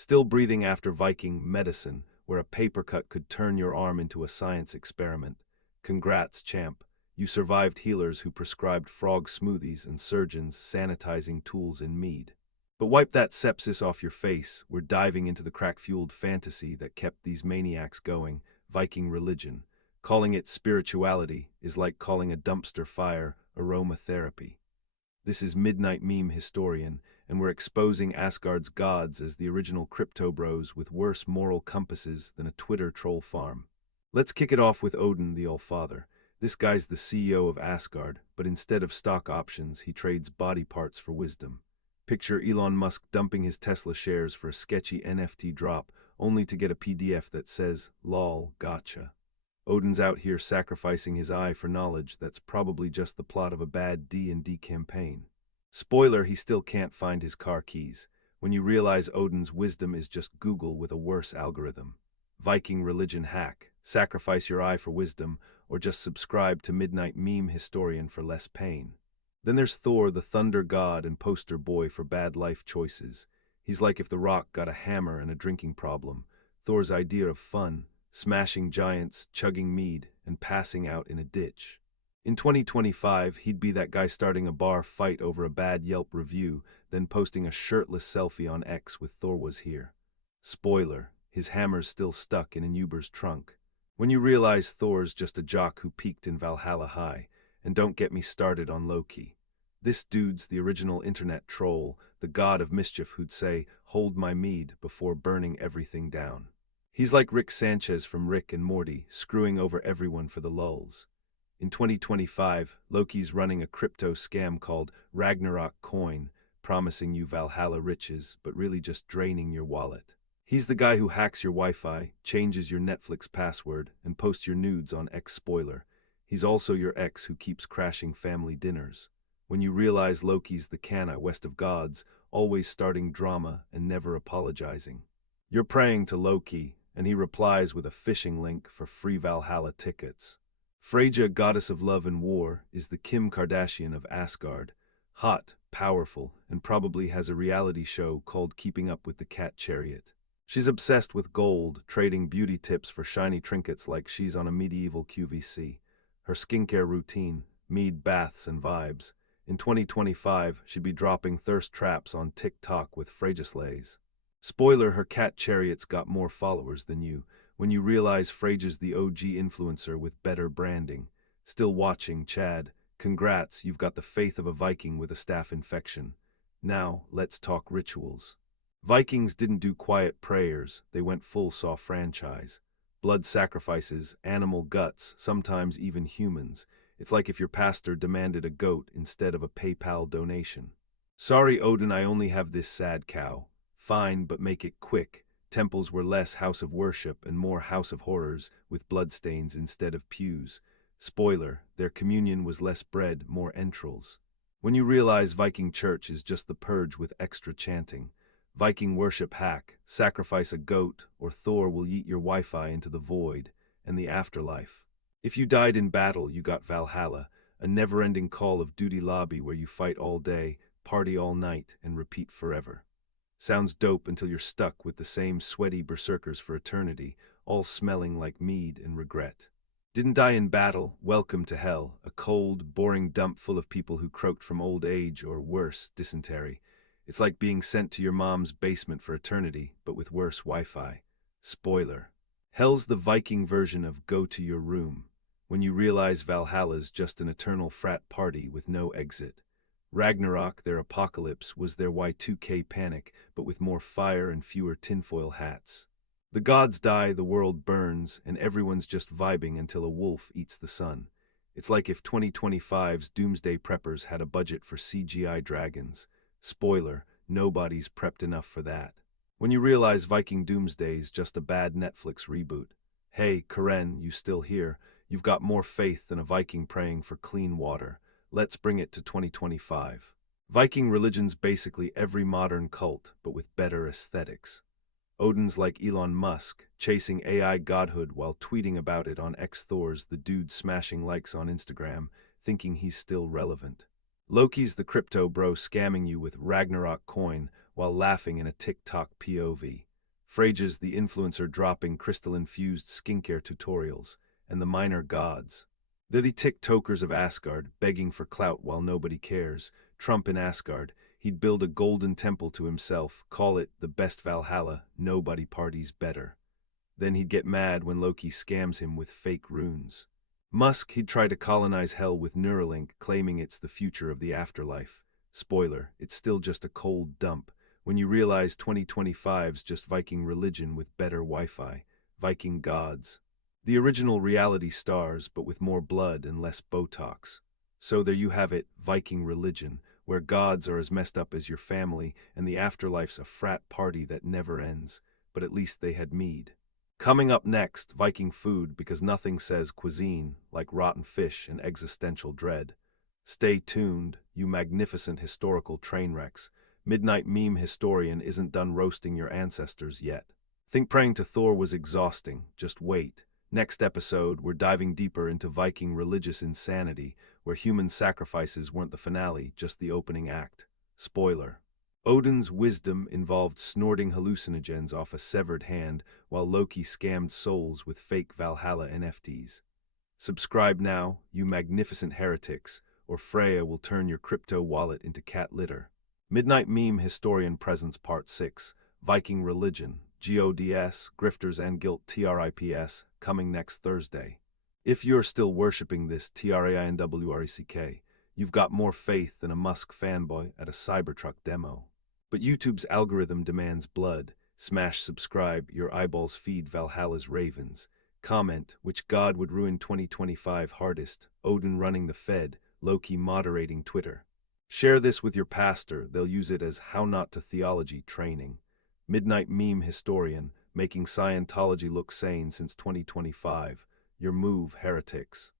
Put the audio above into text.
Still breathing after Viking medicine, where a paper cut could turn your arm into a science experiment. Congrats, champ. You survived healers who prescribed frog smoothies and surgeons sanitizing tools in mead. But wipe that sepsis off your face. We're diving into the crack-fueled fantasy that kept these maniacs going, Viking religion. Calling it spirituality is like calling a dumpster fire aromatherapy. This is Midnight Meme Historian, and we're exposing Asgard's gods as the original crypto bros with worse moral compasses than a Twitter troll farm. Let's kick it off with Odin, the All-Father. This guy's the CEO of Asgard, but instead of stock options, he trades body parts for wisdom. Picture Elon Musk dumping his Tesla shares for a sketchy NFT drop, only to get a PDF that says, "Lol, gotcha." Odin's out here sacrificing his eye for knowledge that's probably just the plot of a bad D&D campaign. Spoiler, he still can't find his car keys. When you realize Odin's wisdom is just Google with a worse algorithm. Viking religion hack. Sacrifice your eye for wisdom, or just subscribe to Midnight Meme Historian for less pain. Then there's Thor, the thunder god and poster boy for bad life choices. He's like if The Rock got a hammer and a drinking problem. Thor's idea of fun, smashing giants, chugging mead, and passing out in a ditch. In 2025, he'd be that guy starting a bar fight over a bad Yelp review, then posting a shirtless selfie on X with "Thor was here." Spoiler, his hammer's still stuck in an Uber's trunk. When you realize Thor's just a jock who peaked in Valhalla High, and don't get me started on Loki. This dude's the original internet troll, the god of mischief who'd say, "Hold my mead," before burning everything down. He's like Rick Sanchez from Rick and Morty, screwing over everyone for the lulz. In 2025, Loki's running a crypto scam called Ragnarok Coin, promising you Valhalla riches, but really just draining your wallet. He's the guy who hacks your Wi-Fi, changes your Netflix password, and posts your nudes on X. Spoiler. He's also your ex who keeps crashing family dinners. When you realize Loki's the Kana west of gods, always starting drama and never apologizing. You're praying to Loki, and he replies with a phishing link for free Valhalla tickets. Freyja, goddess of love and war, is the Kim Kardashian of Asgard. Hot, powerful, and probably has a reality show called Keeping Up with the Cat Chariot. She's obsessed with gold, trading beauty tips for shiny trinkets like she's on a medieval QVC. Her skincare routine, mead baths and vibes. In 2025, she'd be dropping thirst traps on TikTok with Freyja slays. Spoiler, her cat chariot's got more followers than you. When you realize Freyja's the OG influencer with better branding. Still watching, Chad. Congrats, you've got the faith of a Viking with a staph infection. Now, let's talk rituals. Vikings didn't do quiet prayers, they went full saw franchise. Blood sacrifices, animal guts, sometimes even humans. It's like if your pastor demanded a goat instead of a PayPal donation. Sorry, Odin, I only have this sad cow. Fine, but make it quick. Temples were less house of worship and more house of horrors, with bloodstains instead of pews. Spoiler, their communion was less bread, more entrails. When you realize Viking church is just the purge with extra chanting. Viking worship hack, sacrifice a goat, or Thor will yeet your Wi-Fi into the void, and the afterlife. If you died in battle, you got Valhalla, a never-ending Call of Duty lobby where you fight all day, party all night, and repeat forever. Sounds dope until you're stuck with the same sweaty berserkers for eternity, all smelling like mead and regret. Didn't die in battle, welcome to hell, a cold, boring dump full of people who croaked from old age or worse, dysentery. It's like being sent to your mom's basement for eternity, but with worse Wi-Fi. Spoiler. Hell's the Viking version of go to your room, when you realize Valhalla's just an eternal frat party with no exit. Ragnarok, their apocalypse, was their Y2K panic, but with more fire and fewer tinfoil hats. The gods die, the world burns, and everyone's just vibing until a wolf eats the sun. It's like if 2025's doomsday preppers had a budget for CGI dragons. Spoiler, nobody's prepped enough for that. When you realize Viking Doomsday's just a bad Netflix reboot. Hey, Karen, you still here? You've got more faith than a Viking praying for clean water. Let's bring it to 2025. Viking religion's basically every modern cult, but with better aesthetics. Odin's like Elon Musk, chasing AI godhood while tweeting about it on X. Thor's the dude smashing likes on Instagram, thinking he's still relevant. Loki's the crypto bro scamming you with Ragnarok coin while laughing in a TikTok POV. Freyja's the influencer dropping crystal-infused skincare tutorials, and the minor gods. They're the tiktokers of Asgard, begging for clout while nobody cares. Trump in Asgard, he'd build a golden temple to himself, call it the best Valhalla, nobody parties better. Then he'd get mad when Loki scams him with fake runes. Musk, he'd try to colonize Hell with Neuralink, claiming it's the future of the afterlife. Spoiler, it's still just a cold dump. When you realize 2025's just Viking religion with better Wi-Fi, Viking gods. The original reality stars, but with more blood and less Botox. So there you have it, Viking religion, where gods are as messed up as your family and the afterlife's a frat party that never ends, but at least they had mead. Coming up next, Viking food, because nothing says cuisine like rotten fish and existential dread. Stay tuned, you magnificent historical train wrecks. Midnight Meme Historian isn't done roasting your ancestors yet. Think praying to Thor was exhausting, just wait. Next episode, we're diving deeper into Viking religious insanity, where human sacrifices weren't the finale, just the opening act. Spoiler. Odin's wisdom involved snorting hallucinogens off a severed hand, while Loki scammed souls with fake Valhalla NFTs. Subscribe now, you magnificent heretics, or Freyja will turn your crypto wallet into cat litter. Midnight Meme Historian Presents Part 6, Viking Religion, GODS, Grifters and Guilt TRIPS, coming next Thursday. If you're still worshipping this TRAINWRECK, you've got more faith than a Musk fanboy at a Cybertruck demo. But YouTube's algorithm demands blood. Smash subscribe, your eyeballs feed Valhalla's ravens. Comment, which god would ruin 2025 hardest? Odin running the Fed, Loki moderating Twitter. Share this with your pastor, they'll use it as how not to theology training. Midnight Meme Historian, making Scientology look sane since 2025. Your move, heretics.